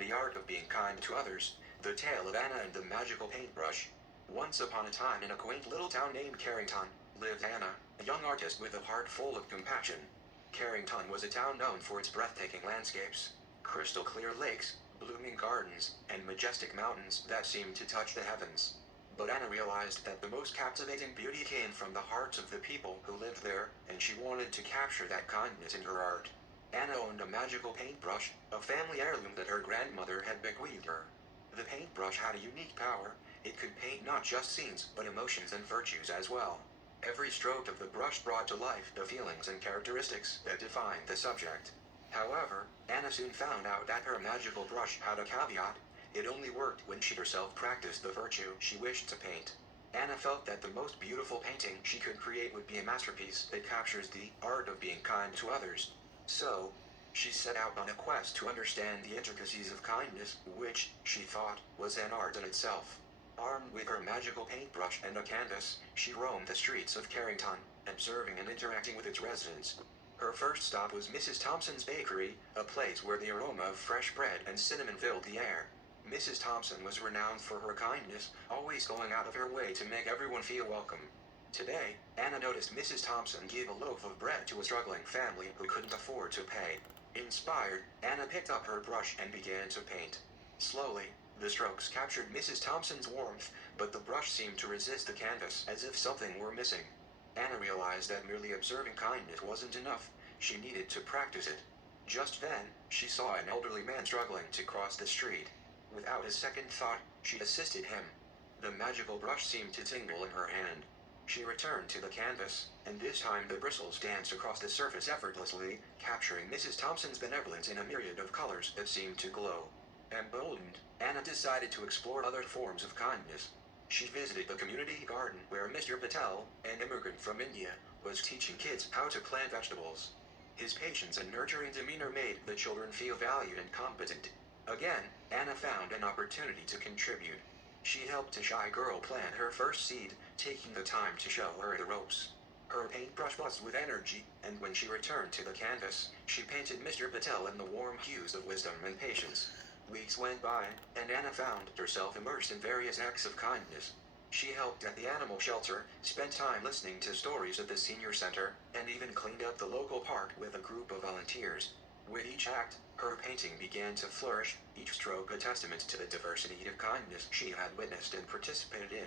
The Art of Being Kind to Others, The Tale of Anna and the Magical Paintbrush. Once upon a time in a quaint little town named Carrington, lived Anna, a young artist with a heart full of compassion. Carrington was a town known for its breathtaking landscapes, crystal clear lakes, blooming gardens, and majestic mountains that seemed to touch the heavens. But Anna realized that the most captivating beauty came from the hearts of the people who lived there, and she wanted to capture that kindness in her art. Anna owned a magical paintbrush, a family heirloom that her grandmother had bequeathed her. The paintbrush had a unique power. It could paint not just scenes, but emotions and virtues as well. Every stroke of the brush brought to life the feelings and characteristics that defined the subject. However, Anna soon found out that her magical brush had a caveat. It only worked when she herself practiced the virtue she wished to paint. Anna felt that the most beautiful painting she could create would be a masterpiece that captures the art of being kind to others. So, she set out on a quest to understand the intricacies of kindness, which, she thought, was an art in itself. Armed with her magical paintbrush and a canvas, she roamed the streets of Carrington, observing and interacting with its residents. Her first stop was Mrs. Thompson's Bakery, a place where the aroma of fresh bread and cinnamon filled the air. Mrs. Thompson was renowned for her kindness, always going out of her way to make everyone feel welcome. Today, Anna noticed Mrs. Thompson give a loaf of bread to a struggling family who couldn't afford to pay. Inspired, Anna picked up her brush and began to paint. Slowly, the strokes captured Mrs. Thompson's warmth, but the brush seemed to resist the canvas as if something were missing. Anna realized that merely observing kindness wasn't enough. She needed to practice it. Just then, she saw an elderly man struggling to cross the street. Without a second thought, she assisted him. The magical brush seemed to tingle in her hand. She returned to the canvas, and this time the bristles danced across the surface effortlessly, capturing Mrs. Thompson's benevolence in a myriad of colors that seemed to glow. Emboldened, Anna decided to explore other forms of kindness. She visited the community garden where Mr. Patel, an immigrant from India, was teaching kids how to plant vegetables. His patience and nurturing demeanor made the children feel valued and competent. Again, Anna found an opportunity to contribute. She helped a shy girl plant her first seed, taking the time to show her the ropes. Her paintbrush buzzed with energy, and when she returned to the canvas, she painted Mr. Patel in the warm hues of wisdom and patience. Weeks went by, and Anna found herself immersed in various acts of kindness. She helped at the animal shelter, spent time listening to stories at the senior center, and even cleaned up the local park with a group of volunteers. With each act, her painting began to flourish, each stroke a testament to the diversity of kindness she had witnessed and participated in.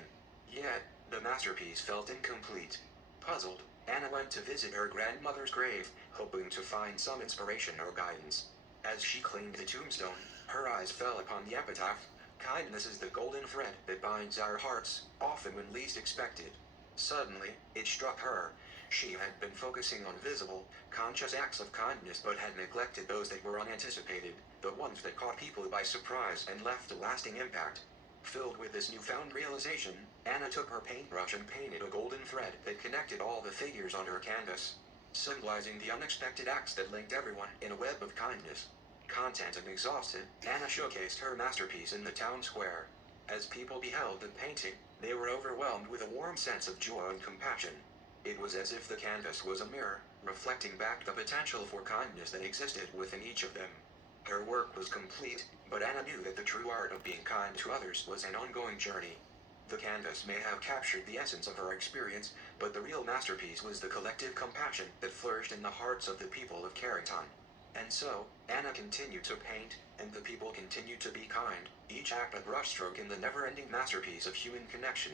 Yet, the masterpiece felt incomplete. Puzzled, Anna went to visit her grandmother's grave, hoping to find some inspiration or guidance. As she cleaned the tombstone, her eyes fell upon the epitaph. Kindness is the golden thread that binds our hearts, often when least expected. Suddenly, it struck her. She had been focusing on visible, conscious acts of kindness but had neglected those that were unanticipated, the ones that caught people by surprise and left a lasting impact. Filled with this newfound realization, Anna took her paintbrush and painted a golden thread that connected all the figures on her canvas, symbolizing the unexpected acts that linked everyone in a web of kindness. Content and exhausted, Anna showcased her masterpiece in the town square. As people beheld the painting, they were overwhelmed with a warm sense of joy and compassion. It was as if the canvas was a mirror, reflecting back the potential for kindness that existed within each of them. Her work was complete, but Anna knew that the true art of being kind to others was an ongoing journey. The canvas may have captured the essence of her experience, but the real masterpiece was the collective compassion that flourished in the hearts of the people of Carrington. And so, Anna continued to paint, and the people continued to be kind, each act a brushstroke in the never-ending masterpiece of human connection.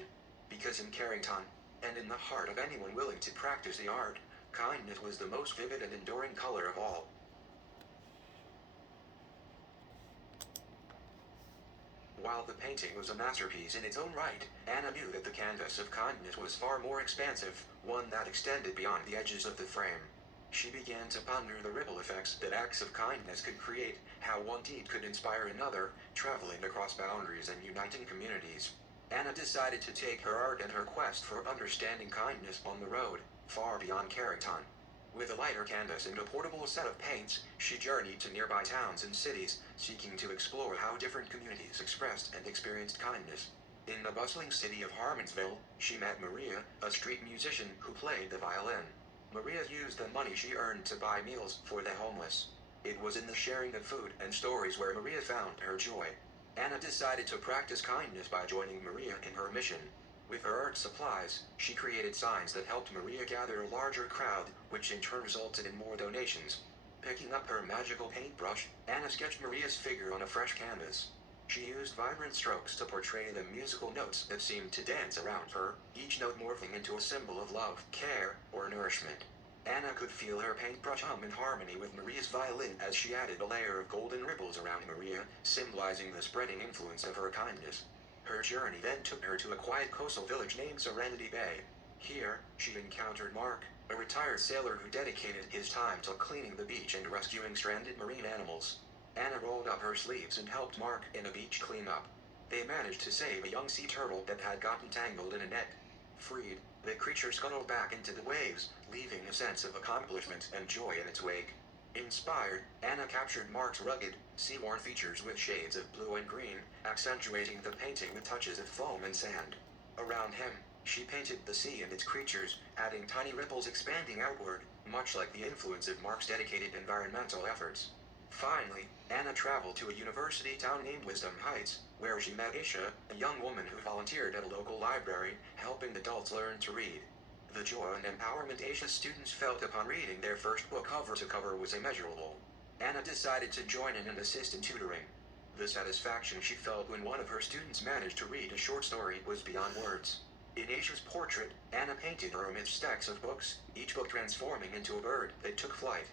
Because in Carrington, and in the heart of anyone willing to practice the art, kindness was the most vivid and enduring color of all. While the painting was a masterpiece in its own right, Anna knew that the canvas of kindness was far more expansive, one that extended beyond the edges of the frame. She began to ponder the ripple effects that acts of kindness could create, how one deed could inspire another, traveling across boundaries and uniting communities. Anna decided to take her art and her quest for understanding kindness on the road, far beyond Carrington. With a lighter canvas and a portable set of paints, she journeyed to nearby towns and cities, seeking to explore how different communities expressed and experienced kindness. In the bustling city of Harmonsville, she met Maria, a street musician who played the violin. Maria used the money she earned to buy meals for the homeless. It was in the sharing of food and stories where Maria found her joy. Anna decided to practice kindness by joining Maria in her mission. With her art supplies, she created signs that helped Maria gather a larger crowd, which in turn resulted in more donations. Picking up her magical paintbrush, Anna sketched Maria's figure on a fresh canvas. She used vibrant strokes to portray the musical notes that seemed to dance around her, each note morphing into a symbol of love, care, or nourishment. Anna could feel her paintbrush hum in harmony with Maria's violin as she added a layer of golden ripples around Maria, symbolizing the spreading influence of her kindness. Her journey then took her to a quiet coastal village named Serenity Bay. Here, she encountered Mark, a retired sailor who dedicated his time to cleaning the beach and rescuing stranded marine animals. Anna rolled up her sleeves and helped Mark in a beach cleanup. They managed to save a young sea turtle that had gotten tangled in a net. Freed, the creature scuttled back into the waves, leaving a sense of accomplishment and joy in its wake. Inspired, Anna captured Mark's rugged, sea-worn features with shades of blue and green, accentuating the painting with touches of foam and sand. Around him, she painted the sea and its creatures, adding tiny ripples expanding outward, much like the influence of Mark's dedicated environmental efforts. Finally, Anna traveled to a university town named Wisdom Heights, where she met Aisha, a young woman who volunteered at a local library, helping adults learn to read. The joy and empowerment Aisha's students felt upon reading their first book cover to cover was immeasurable. Anna decided to join in and assist in tutoring. The satisfaction she felt when one of her students managed to read a short story was beyond words. In Aisha's portrait, Anna painted her amidst stacks of books, each book transforming into a bird that took flight.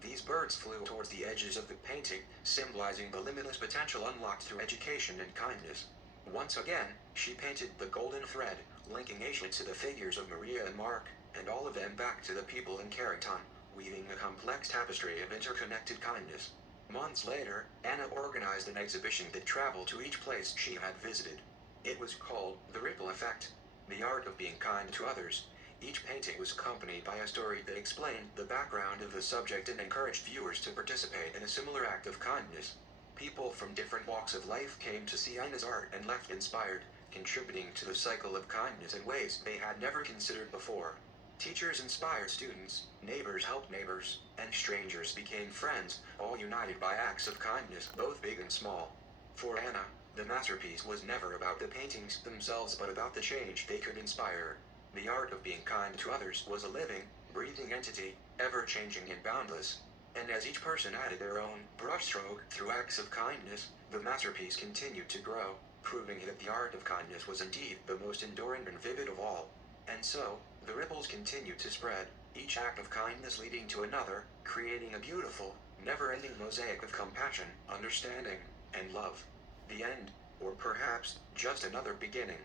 These birds flew towards the edges of the painting, symbolizing the limitless potential unlocked through education and kindness. Once again, she painted the golden thread, linking Aisha to the figures of Maria and Mark, and all of them back to the people in Carrington, weaving a complex tapestry of interconnected kindness. Months later, Anna organized an exhibition that traveled to each place she had visited. It was called The Ripple Effect, the art of being kind to others. Each painting was accompanied by a story that explained the background of the subject and encouraged viewers to participate in a similar act of kindness. People from different walks of life came to see Anna's art and left inspired, contributing to the cycle of kindness in ways they had never considered before. Teachers inspired students, neighbors helped neighbors, and strangers became friends, all united by acts of kindness both big and small. For Anna, the masterpiece was never about the paintings themselves but about the change they could inspire. The art of being kind to others was a living, breathing entity, ever-changing and boundless. And as each person added their own brushstroke through acts of kindness, the masterpiece continued to grow, proving that the art of kindness was indeed the most enduring and vivid of all. And so, the ripples continued to spread, each act of kindness leading to another, creating a beautiful, never-ending mosaic of compassion, understanding, and love. The end, or perhaps, just another beginning.